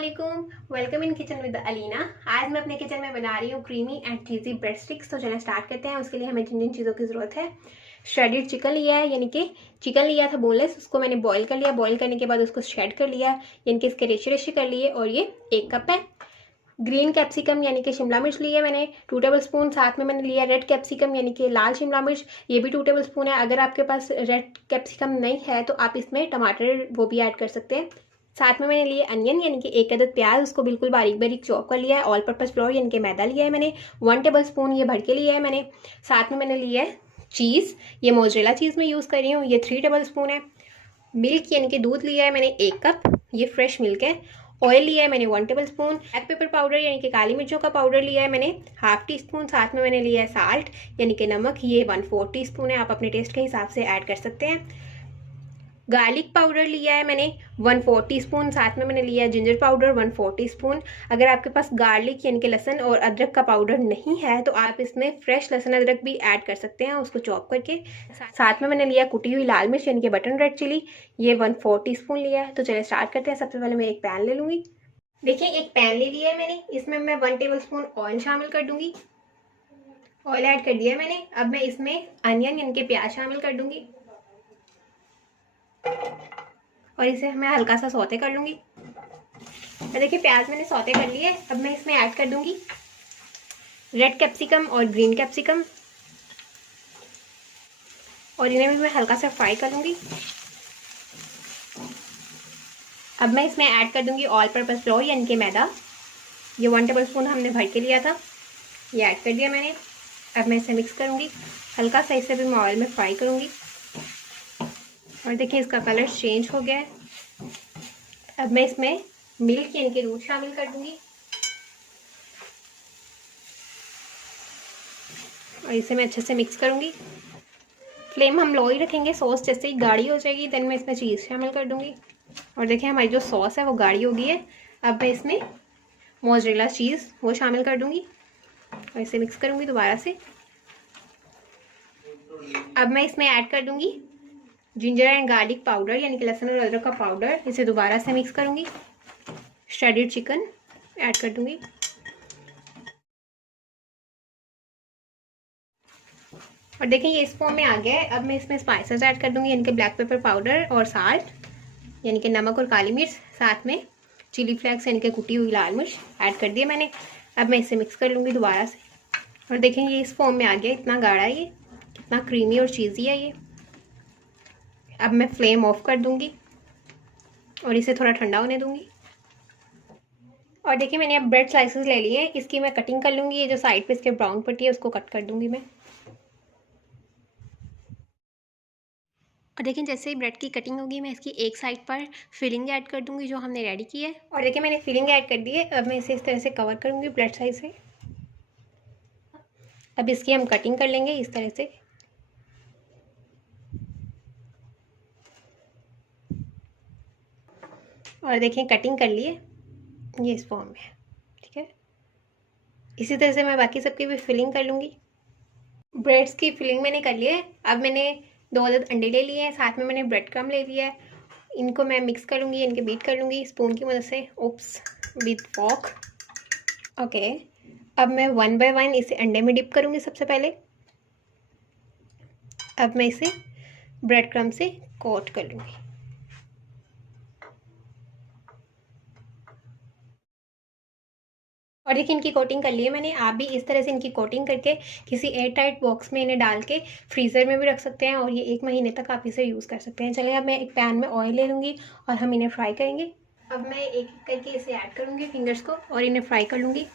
अस्सलामुअलैकुम, welcome in kitchen with Alina. आज मैं अपने किचन में बना रही हूँ creamy and cheesy bread sticks. तो चलिए स्टार्ट करते हैं। उसके लिए हमें जिन जिन चीज़ों की ज़रूरत है, श्रेडेड चिकन लिया है, यानी कि चिकन लिया था बोनलेस, उसको मैंने बॉईल कर लिया। बॉईल करने के बाद उसको शेड कर लिया, यानी कि इसके रेशे रेशे कर लिए। और ये 1 कप है। ग्रीन कैप्सिकम यानी कि शिमला मिर्च ली है मैंने 2 टेबल स्पून। साथ में मैंने लिया रेड कैप्सिकम यानी कि लाल शिमला मिर्च, ये भी 2 टेबल स्पून है। अगर आपके पास रेड कैप्सिकम नहीं है तो आप इसमें टमाटर वो भी ऐड कर सकते हैं। साथ में मैंने लिए अनियन यानी कि 1 अदद प्याज, उसको बिल्कुल बारीक बारीक चॉप कर लिया है। ऑल पर्पज फ्लोर यानी कि मैदा लिया है मैंने 1 टेबल स्पून, ये भर के लिया है मैंने। साथ में मैंने लिया है चीज़, ये मोज़रेला चीज़ मैं यूज़ कर रही हूँ, ये 3 टेबल स्पून है। मिल्क यानी कि दूध लिया है मैंने 1 कप, ये फ्रेश मिल्क है। ऑयल लिया है मैंने 1 table spoon. Black pepper powder यानी कि काली मिर्चों का पाउडर लिया है मैंने ½ टी स्पून। साथ में मैंने लिया है साल्ट यानी कि नमक, ये 1/4 टी स्पून है, आप अपने टेस्ट के हिसाब से ऐड कर सकते हैं। गार्लिक पाउडर लिया है मैंने 1/4 टी स्पून। साथ में मैंने लिया है जिंजर पाउडर 1/4 टी स्पून। अगर आपके पास गार्लिक यानी कि लहसुन और अदरक का पाउडर नहीं है तो आप इसमें फ्रेश लहसुन अदरक भी ऐड कर सकते हैं, उसको चॉप करके। साथ में मैंने लिया कुटी हुई लाल मिर्च यानी कि बटन रेड चिली, ये 1/4 टी स्पून लिया है। तो चलिए स्टार्ट करते हैं। सबसे पहले मैं एक पैन ले लूँगी। देखिए एक पैन ले लिया है मैंने, इसमें मैं 1 टेबल स्पून ऑयल शामिल कर दूंगी। ऑयल ऐड कर दिया है मैंने। अब मैं इसमें अनियन यानी कि प्याज शामिल कर दूंगी और इसे मैं हल्का सा सौते कर लूंगी। तो देखिए प्याज मैंने सौते कर लिए। अब मैं इसमें ऐड कर दूंगी रेड कैप्सिकम और ग्रीन कैप्सिकम और इन्हें भी मैं हल्का सा फ्राई कर लूंगी। अब मैं इसमें ऐड कर दूंगी ऑल पर्पज फ्लोर यानी कि मैदा, ये 1 टेबल स्पून हमने भर के लिया था, ये ऐड कर दिया मैंने। अब मैं इसे मिक्स करूंगी, हल्का सा इसे भी मैं ऑयल में फ्राई करूंगी। और देखिए इसका कलर चेंज हो गया है। अब मैं इसमें मिल्क यानी कि दूध शामिल कर दूंगी और इसे मैं अच्छे से मिक्स करूंगी। फ्लेम हम लो ही रखेंगे। सॉस जैसे ही गाढ़ी हो जाएगी देन मैं इसमें चीज़ शामिल कर दूंगी। और देखिए हमारी जो सॉस है वो गाढ़ी हो गई है। अब मैं इसमें मोज़रेला चीज़ वो शामिल कर दूंगी और इसे मिक्स करूंगी दोबारा से। अब मैं इसमें ऐड कर दूंगी जिंजर एंड गार्लिक पाउडर यानी कि लहसुन और अदरक का पाउडर, इसे दोबारा से मिक्स करूंगी। श्रेडेड चिकन ऐड कर दूंगी और देखिए ये इस फॉर्म में आ गया है। अब मैं इसमें स्पाइसेस ऐड कर दूंगी यानी कि ब्लैक पेपर पाउडर और साल्ट यानी कि नमक और काली मिर्च, साथ में चिली फ्लेक्स यानी कि कुटी हुई लाल मिर्च ऐड कर दिए मैंने। अब मैं इसे मिक्स कर लूँगी दोबारा से। और देखें ये इस फॉर्म में आ गया, इतना गाढ़ा है, ये कितना क्रीमी और चीज़ी है ये। अब मैं फ्लेम ऑफ कर दूंगी और इसे थोड़ा ठंडा होने दूंगी। और देखिए मैंने अब ब्रेड स्लाइसेस ले लिए हैं, इसकी मैं कटिंग कर लूँगी। ये जो साइड पे इसके ब्राउन पट्टी है उसको कट कर दूंगी मैं। और देखिए जैसे ही ब्रेड की कटिंग होगी मैं इसकी एक साइड पर फिलिंग ऐड कर दूंगी जो हमने रेडी की है। और देखिए मैंने फिलिंग ऐड कर दी है। अब मैं इसे इस तरह से कवर करूँगी ब्रेड साइड से। अब इसकी हम कटिंग कर लेंगे इस तरह से। और देखिए कटिंग कर लिए, ये इस फॉर्म में, ठीक है। इसी तरह से मैं बाकी सबकी भी फिलिंग कर लूँगी। ब्रेड्स की फिलिंग मैंने कर ली है। अब मैंने 2 अदद अंडे ले लिए हैं, साथ में मैंने ब्रेड क्रम्ब ले लिया है। इनको मैं मिक्स कर लूँगी, इनके बीट कर लूँगी स्पून की मदद से, ओप्स विद फॉर्क। ओके, अब मैं 1 बाय 1 इसे अंडे में डिप करूँगी सबसे पहले। अब मैं इसे ब्रेड क्रम्ब से कोट कर लूँगी। और देखिए इनकी कोटिंग कर ली है मैंने। आप भी इस तरह से इनकी कोटिंग करके किसी एयर टाइट बॉक्स में इन्हें डाल के फ्रीज़र में भी रख सकते हैं और ये 1 महीने तक आप इसे यूज़ कर सकते हैं। चलिए अब मैं एक पैन में ऑयल ले लूँगी और हम इन्हें फ्राई करेंगे। अब मैं एक एक करके इसे ऐड करूँगी फिंगर्स को और इन्हें फ्राई कर लूँगी।